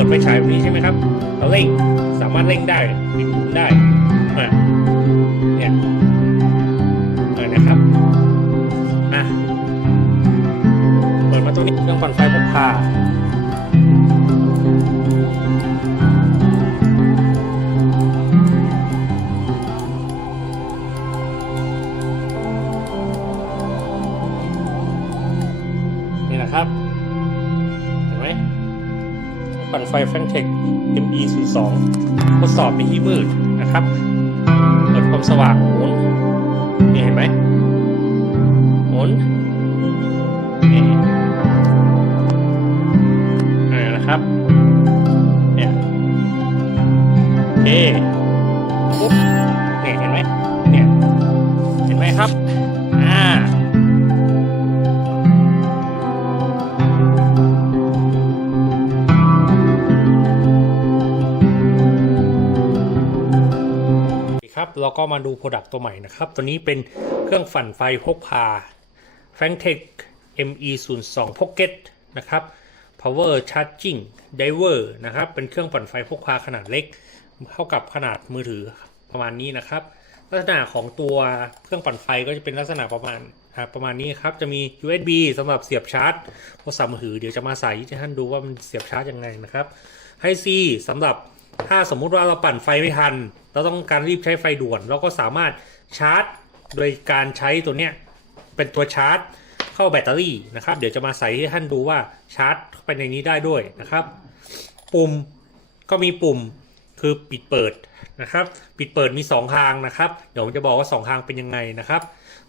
ิดไฟฉายแบบนี้ใช่ไหมครับ เราเร่งสามารถเร่งได้ปิดหมุนได้อะเนี่ยเออนะครับอะเปิดมาตัวนี้เครื่องปั่นไฟพกพา ปั่นไฟแฟงเทค ME 0 2 ทดสอบในที่มืดนะครับ เปิดความสว่างหมุนนี่เห็นไหมหมุนนี่อ่นะครับเนี่ยโอเคปุ๊บนี่เห็นไหม ครับเราก็มาดูโปรดักต์ตัวใหม่นะครับ ตัวนี้เป็นเครื่องฝันไฟพกพา f a n t e c ME 0 2 Pocket นะครับ Power Charging Diver นะครับ เป็นเครื่องปั่นไฟพกพาขนาดเล็ก เท่ากับขนาดมือถือประมาณนี้นะครับ ลักษณะของตัวเครื่องปั่นไฟก็จะเป็นลักษณะประมาณประมาณนี้ครับ จะมี USB สำหรับเสียบชาร์จโทรศัพท์มือถือ เดี๋ยวจะมาใส่ให้ท่านดูว่ามันเสียบชาร์จยังไงนะครับ ให้ C สำหรับถ้าสมมุติว่าเราปั่นไฟไม่ทัน เราต้องการรีบใช้ไฟด่วน เราก็สามารถชาร์จ โดยการใช้ตัวเนี้ยเป็นตัวชาร์จ เข้าแบตเตอรี่นะครับ เดี๋ยวจะมาใส่ให้ท่านดูว่าชาร์จเข้าไปในนี้ได้ด้วยนะครับ ปุ่มก็มีปุ่มคือปิดเปิดนะครับ ปิดเปิดมี 2 ทางนะครับ เดี๋ยวผมจะบอกว่า 2 ทางเป็นยังไงนะครับ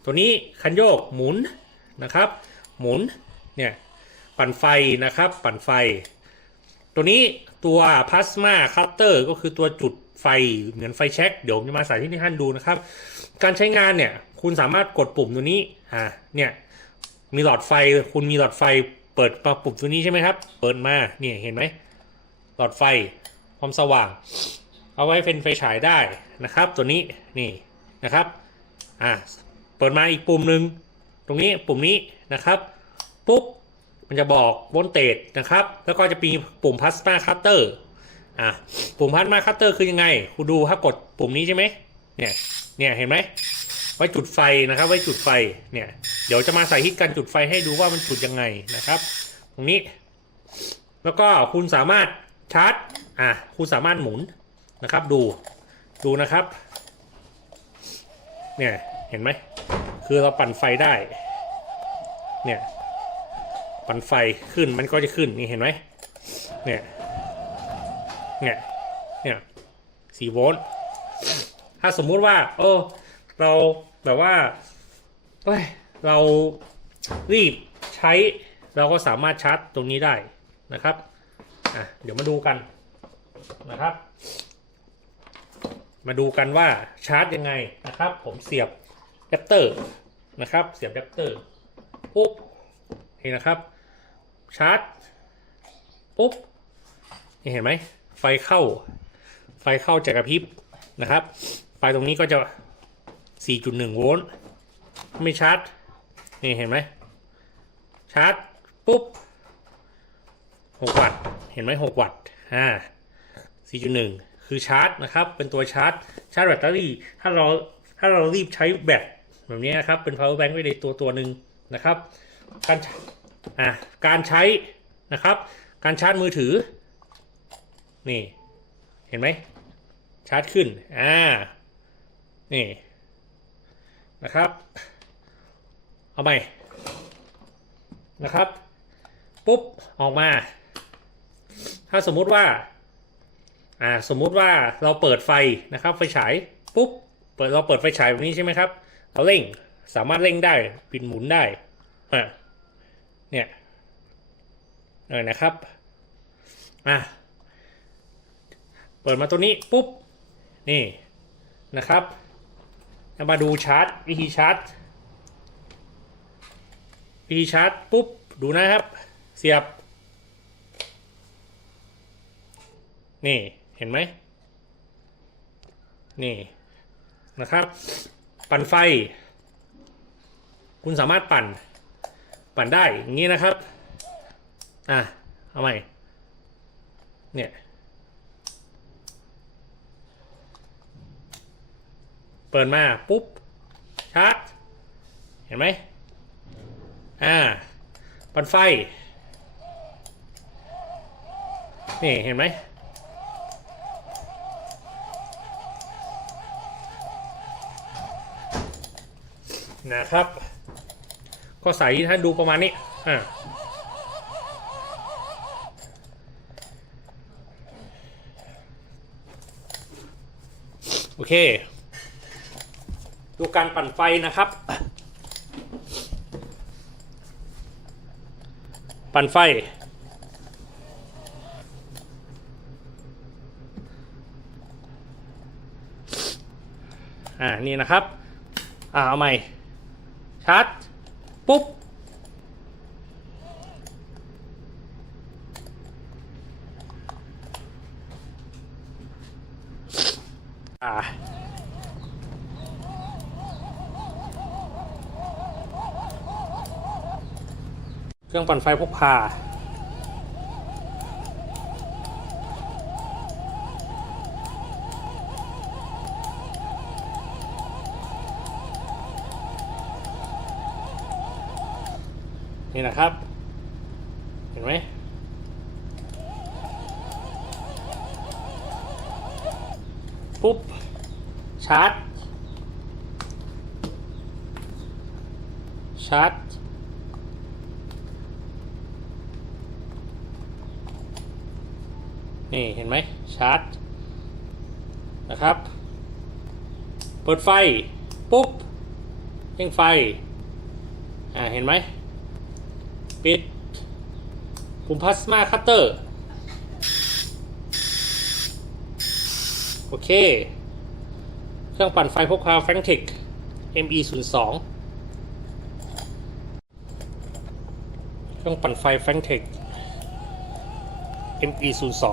ตัวนี้คันโยกหมุนนะครับ หมุนเนี่ยปั่นไฟนะครับ ปั่นไฟ ตัวนี้ตัวพลาสมาคัตเตอร์ก็คือตัวจุด ไฟเหมือนไฟแช็กเดี๋ยวผมจะมาใส่ที่ท่านดูนะครับ การใช้งานเนี่ยคุณสามารถกดปุ่มตัวนี้อ่าเนี่ยมีหลอดไฟคุณมีหลอดไฟเปิดมาปุ่มตัวนี้ใช่ไหมครับ เปิดมาเนี่ยเห็นไหมหลอดไฟความสว่าง เอาไว้เป็นไฟฉายได้นะครับ ตัวนี้นี่นะครับอ่าเปิดมาอีกปุ่มหนึ่งตรงนี้ปุ่มนี้นะครับปุ๊บมันจะบอกโวลเตจนะครับ แล้วก็จะมีปุ่มพลาสมาคัตเตอร์ อะปุ่มพลาสมาคัตเตอร์คือยังไงคุณดูถ้ากดปุ่มนี้ใช่ไหมเนี่ยเนี่ยเห็นไหมไว้จุดไฟนะครับ ไว้จุดไฟเนี่ยเดี๋ยวจะมาใส่ที่กันจุดไฟให้ดูว่ามันจุดยังไงนะครับ ตรงนี้ แล้วก็คุณสามารถชาร์จอะคุณสามารถหมุนนะครับดูดูนะครับ เนี่ยเห็นไหมคือเราปั่นไฟได้ เนี่ย ปั่นไฟขึ้นมันก็จะขึ้นนี่เห็นไหมเนี่ย เนี่ยเนี่ยสี่โวลต์ถ้าสมมุติว่า เออ เราแบบว่าเอ้ยเรารีบใช้เราก็สามารถชาร์จตรงนี้ได้นะครับอะเดี๋ยวมาดูกันนะครับ มาดูกันว่าชาร์จยังไงนะครับ ผมเสียบแดปเตอร์นะครับ เสียบแดปเตอร์ปุ๊บนี่นะครับ ชาร์จปุ๊บนี่เห็นไหม ไฟเข้า ไฟเข้าจากกระพริบนะครับ ไฟตรงนี้ก็จะ 4.1 โวลต์ ไม่ชาร์จ นี่เห็นไหม ชาร์จ ปุ๊บ 6 วัตต์ เห็นไหม6วัตต์ อ่า 4.1 คือชาร์จนะครับ เป็นตัวชาร์จ ชาร์จแบตเตอรี่ ถ้าเรา ถ้าเรารีบใช้แบตแบบนี้นะครับ เป็น power bank ไว้ในตัวตัวหนึ่งนะครับ การ อ่า การใช้นะครับ การชาร์จมือถือ นี่เห็นไหมชาร์จขึ้น อ่า นี่ นะครับ เอาใหม่ นะครับ ปุ๊บ ออกมา ถ้าสมมุติว่า อ่า สมมุติว่าเราเปิดไฟนะครับ ไฟฉาย ปุ๊บ เปิด เราเปิดไฟฉายแบบนี้ใช่ไหมครับ เราเร่ง สามารถเร่งได้ ปิดหมุนได้ อ่า เนี่ยเออนะครับ อะ เปิดมาตัวนี้ปุ๊บ นี่นะครับมาดูชาร์จวิธีชาร์จวิธีชาร์จปุ๊บ ดูนะครับ เสียบ นี่เห็นไหมนี่นะครับ ปั่นไฟ คุณสามารถปั่น ปั่นได้อย่างนี้นะครับ อะ เอาใหม่เนี่ย เปิดมาปุ๊บชาร์จเห็นไหมอ่าปันไฟ นี่เห็นไหมนะครับ ก็ใส่ท่านดูประมาณนี้อ่าโอเค ดูการปั่นไฟนะครับ ปั่นไฟ อ่า นี่นะครับ อ่า เอาใหม่ ชาร์จ ปุ๊บ อ่า เครื่องปั่นไฟพกพานี่นะครับ เห็นไหมปุ๊บ ชาร์จ ชาร์จ นี่เห็นไหมชาร์จนะครับ เปิดไฟ ปุ๊บเร่งไฟ อ่า เห็นไหม ปิดปุ่มพลาสมาคัตเตอร์ โอเค เครื่องปั่นไฟพกพาแฟรงทิก ME02 เครื่องปั่นไฟแฟรงทิก ME02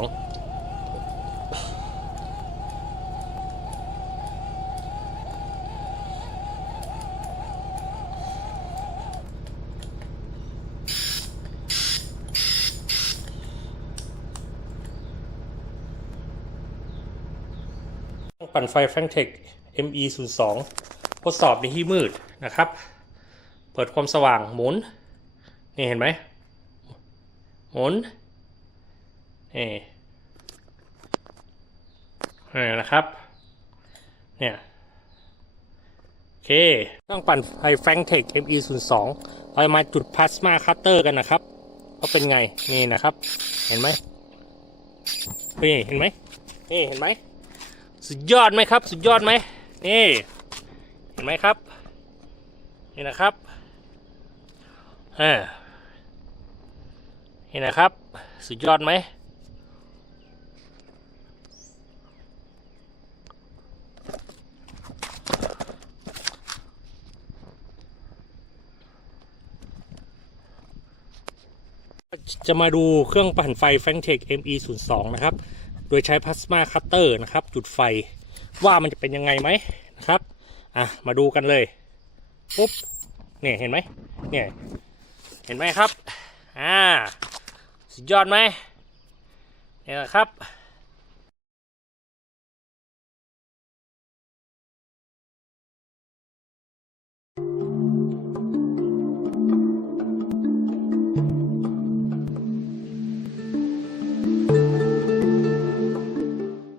ปั่นไฟแฟงเทค ME 0 2 ทดสอบในที่มืดนะครับ เปิดความสว่างหมุน นี่เห็นไหม หมุน นี่นี่นะครับ เนี่ย โอเค ต้องปั่นไฟแฟงเทค ME 0 2 เรามาจุดพลาสมาคัตเตอร์กันนะครับว่าเป็นไง นี่นะครับ เห็นไหมนี่เห็นไหมนี่เห็นไหม สุดยอดไหมครับ สุดยอดไหมนี่เห็นไหมครับ นี่นะครับอ่านี่นะครับ สุดยอดไหมจะมาดูเครื่องปั่นไฟ f a n t e c ME 0 2 นะครับ โดยใช้พลาสมาคัตเตอร์นะครับ จุดไฟว่ามันจะเป็นยังไงไหมนะครับอะมาดูกันเลยปุ๊บเนี่ยเห็นไหมเนี่ยเห็นไหมครับอ่าสุดยอดไหมเนี่ยครับ